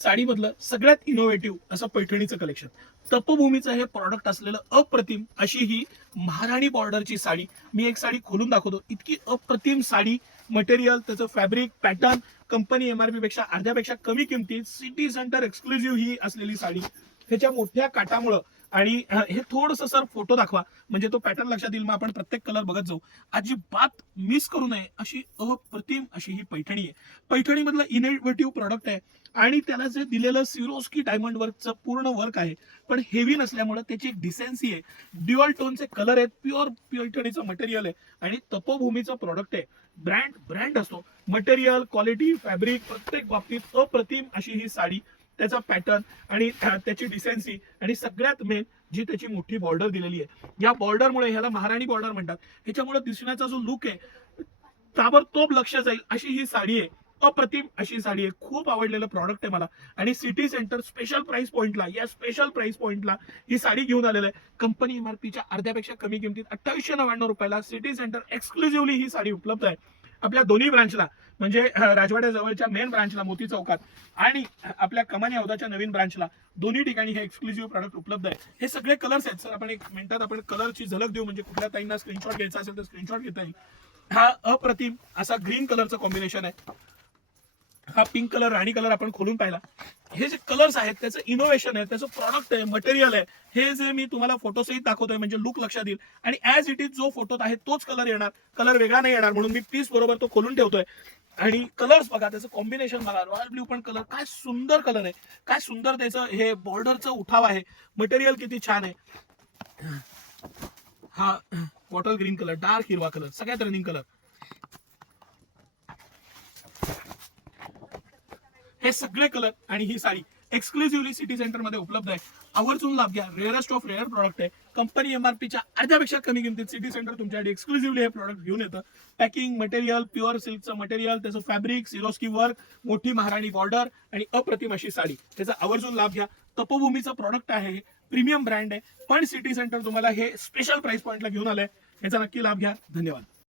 साडीमधलं सगळ्यात इनोव्हेटिव्ह असं पैठणीचं कलेक्शन. तपोभूमीचं हे प्रॉडक्ट असलेलं अप्रतिम अशी ही महाराणी बॉर्डरची साडी. मी एक साडी खोलून दाखवतो. इतकी अप्रतिम साडी, मटेरियल, त्याचं फॅब्रिक, पॅटर्न, कंपनी एमआरपी पेक्षा अर्ध्यापेक्षा कमी किमतीत सिटी सेंटर एक्सक्लुझिव्ह ही असलेली साडी. ह्याच्या मोठ्या काटामुळं आणि हे थोडंसं सर फोटो दाखवा म्हणजे तो पॅटर्न लक्षात येईल. मग आपण प्रत्येक कलर बघत जाऊ. अजिबात मिस करू नये अशी अप्रतिम अशी ही पैठणी आहे. पैठणीमधलं इनोव्हेटिव्ह प्रॉडक्ट आहे आणि त्याला जे दिलेलं सिरोस्की डायमंड वर्कचं पूर्ण वर्क आहे, पण हेवी नसल्यामुळे त्याची एक डिसेन्सी आहे. ड्युअल टोनचे कलर आहेत, प्युअर पैठणीचं मटेरियल आहे आणि तपोभूमीचं प्रॉडक्ट आहे. ब्रँड असतो. मटेरियल, क्वालिटी, फॅब्रिक प्रत्येक बाबतीत अप्रतिम अशी ही साडी. त्याचा पॅटर्न आणि त्याची डिसेन्सी आणि सगळ्यात मेन जी त्याची मोठी बॉर्डर दिलेली आहे. या बॉर्डरमुळे ह्याला महाराणी बॉर्डर म्हणतात. ह्याच्यामुळे दिसण्याचा जो लुक आहे ताबडतोब लक्ष जाईल अशी ही साडी आहे. अप्रतिम अशी साडी आहे. खूप आवडलेलं प्रॉडक्ट आहे मला आणि सिटी सेंटर स्पेशल प्राइस पॉइंटला, या स्पेशल प्राइस पॉइंटला ही साडी घेऊन आलेलं आहे. कंपनी एमआरपीच्या अर्ध्यापेक्षा कमी किमतीत 2899 रुपयाला सिटी सेंटर एक्सक्लुझिव्हली ही साडी उपलब्ध आहे. आपल्या दोन्ही ब्रांचला म्हणजे राजवाड्याजवळच्या मेन ब्रांचला मोती चौकात आणि आपल्या कमानी हौदाच्या नवीन ब्रांचला दोन्ही ठिकाणी हे एक्सक्लुझिव्ह प्रॉडक्ट उपलब्ध आहे. हे सगळे कलर्स आहेत सर. आपण एक मिनिटात आपण कलरची झलक देऊ म्हणजे कुठल्या ताईंना स्क्रीनशॉट घ्यायचा असेल तर स्क्रीनशॉट घेता येईल. हा अप्रतिम असा ग्रीन कलरचा कॉम्बिनेशन आहे. हा पिंक कलर, राणी कलर आपण खोलून पाहिला. हे जे कलर्स आहेत त्याचं इनोव्हेशन आहे, त्याचं प्रॉडक्ट आहे, मटेरियल आहे. हे जे मी तुम्हाला फोटो सहित दाखवतोय म्हणजे लुक लक्षात येईल आणि ऍज इट इज जो फोटोत आहे तोच कलर येणार, कलर वेगळा नाही येणार. म्हणून मी पीस बरोबर तो खोलून ठेवतोय. आणि कलर्स बघा, त्याचं कॉम्बिनेशन बघा. रॉयल ब्ल्यू पण कलर, काय सुंदर कलर आहे, काय सुंदर त्याचं हे बॉर्डरचं उठाव आहे. मटेरियल किती छान आहे. हा बॉटल ग्रीन कलर, डार्क हिरवा कलर, सगळ्यात रनिंग कलर. हे सगळे कलर आणि ही साडी एक्सक्लुझिव्हली सिटी सेंटर मध्ये उपलब्ध आहे. आवर्जून लाभ घ्या. रेअरेस्ट ऑफ रेअर प्रॉडक्ट आहे. कंपनी एमआरपीच्या अर्ध्यापेक्षा कमी किमतीत सिटी सेंटर तुमच्यासाठी एक्सक्लुझिव्हली हे प्रॉडक्ट घेऊन येतं. पॅकिंग, मटेरियल, प्युअर सिल्कचं मटेरियल, त्याचं फॅब्रिक, सिरोस्की वर्क, मोठी महाराणी बॉर्डर आणि अप्रतिम अशी साडी. त्याचा आवर्जून लाभ घ्या. तपोभूमीचं प्रॉडक्ट आहे, प्रीमियम ब्रँड आहे, पण सिटी सेंटर तुम्हाला हे स्पेशल प्राइस पॉइंटला घेऊन आलंय. याचा नक्की लाभ घ्या. धन्यवाद.